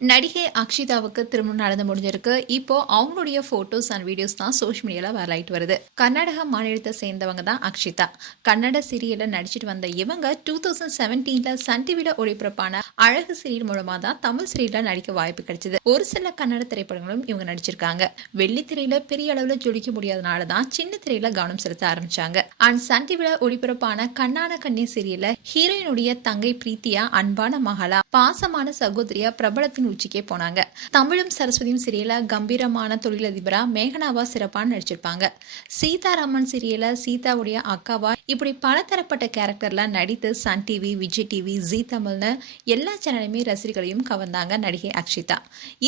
நடிகை அக்ஷிதாவுக்கு திருமணம் நடந்து முடிஞ்சிருக்கு. இப்போ அவங்களுடைய போட்டோஸ் அண்ட் வீடியோஸ் தான் சோஷியல் மீடியால வைரலாயிட்டு வருது. கர்நாடக மாநிலத்தை சேர்ந்தவங்க தான் அக்ஷிதா. கன்னட சீரியல்ல நடிச்சிட்டு வந்த இவங்க 2017ல சன் டிவில ஒளிபரப்பான அழகு சீரியல் மூலமா தான் தமிழ் சீரியல்ல நடிக்க வாய்ப்பு கிடைச்சது. ஒரு சில கன்னட திரைப்படங்களும் இவங்க நடிச்சிருக்காங்க. வெள்ளி திரையில பெரிய அளவுல ஜொலிக்க முடியாதனால தான் சின்ன திரையில கவனம் செலுத்த ஆரம்பிச்சாங்க. அண்ட் சன் டிவில ஒளிபரப்பான கண்ணான கண்ணே சீரியல்ல ஹீரோயினுடைய தங்கை பிரீத்தியா அன்பான மகளா பாசமான சகோதரியா பிரபலத்தின் உச்சிக்கே போனாங்க. தமிழும் சரஸ்வதியும் சீரியல கம்பீரமான தொழிலதிபரா மேகனாவா சிறப்பான நடிச்சிருப்பாங்க. சீதாராமன் சீரியல சீதாவுடைய அக்காவா இப்படி பலதரப்பட்ட கேரக்டர்ல நடித்து Sun TV, Vijay TV, Zee தமிழ்னு எல்லா சேனலுமே ரசிகர்களையும் கவர்ந்தாங்க நடிகை அக்ஷிதா.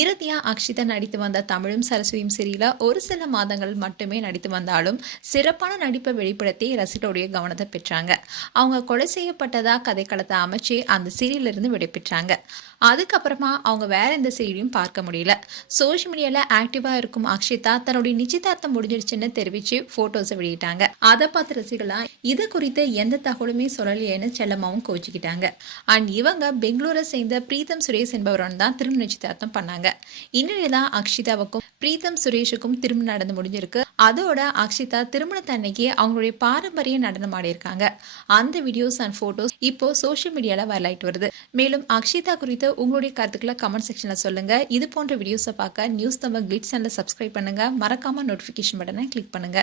இறுதியா அக்ஷிதா நடித்து வந்த தமிழும் சரஸ்வதியும் சீரியல ஒரு சில மாதங்கள் மட்டுமே நடித்து வந்தாலும் சிறப்பான நடிப்பை வெளிப்படுத்தி ரசிகர்களுடைய கவனத்தை பெற்றாங்க. அவங்க கொலை செய்யப்பட்டதா கதைக்களத்தை அமைச்சு அந்த சீரியல்ல இருந்து விடைபெற்றாங்க. அதுக்கப்புறமா அவங்க வேற எந்த சீரியலையும் பார்க்க முடியல. சோஷியல் மீடியால ஆக்டிவா இருக்கும் அக்ஷிதா தன்னுடைய நிச்சயதார்த்தம் முடிஞ்சிருச்சுன்னு தெரிவிச்சு போட்டோஸை வெளியிட்டாங்க. அதை பார்த்து ரசிகலாம் இது குறித்து எந்த தகவலுமே சொல்லலையேன்னு செல்லமாவும் கோச்சிக்கிட்டாங்க. அண்ட் இவங்க பெங்களூரை சேர்ந்த பிரீத்தம் சுரேஷ் என்பவருடன் தான் திருமண நிச்சயதார்த்தம் பண்ணாங்க. இந்நிலையில்தான் அக்ஷிதாவுக்கும் பிரீத்தம் சுரேஷுக்கும் திருமணம் நடந்து முடிஞ்சிருக்கு. அதோட அக்ஷிதா திருமணத்தன்னைக்கு அவங்களுடைய பாரம்பரிய நடனம் ஆடி இருக்காங்க. அந்த வீடியோஸ் அண்ட் போட்டோஸ் இப்போ சோஷியல் மீடியால வைரலாயிட்டு வருது. மேலும் அக்ஷிதா குறித்து உங்களுடைய கருத்துக்களை கமெண்ட் செக்ஷன்ல சொல்லுங்க. இது போன்ற வீடியோஸை பார்க்க நியூஸ் தமிழ் கிளிட்ஸ் சேனலை சப்ஸ்கிரைப் பண்ணுங்க. மறக்காம நோட்டிபிகேஷன் பட்டனை கிளிக் பண்ணுங்க.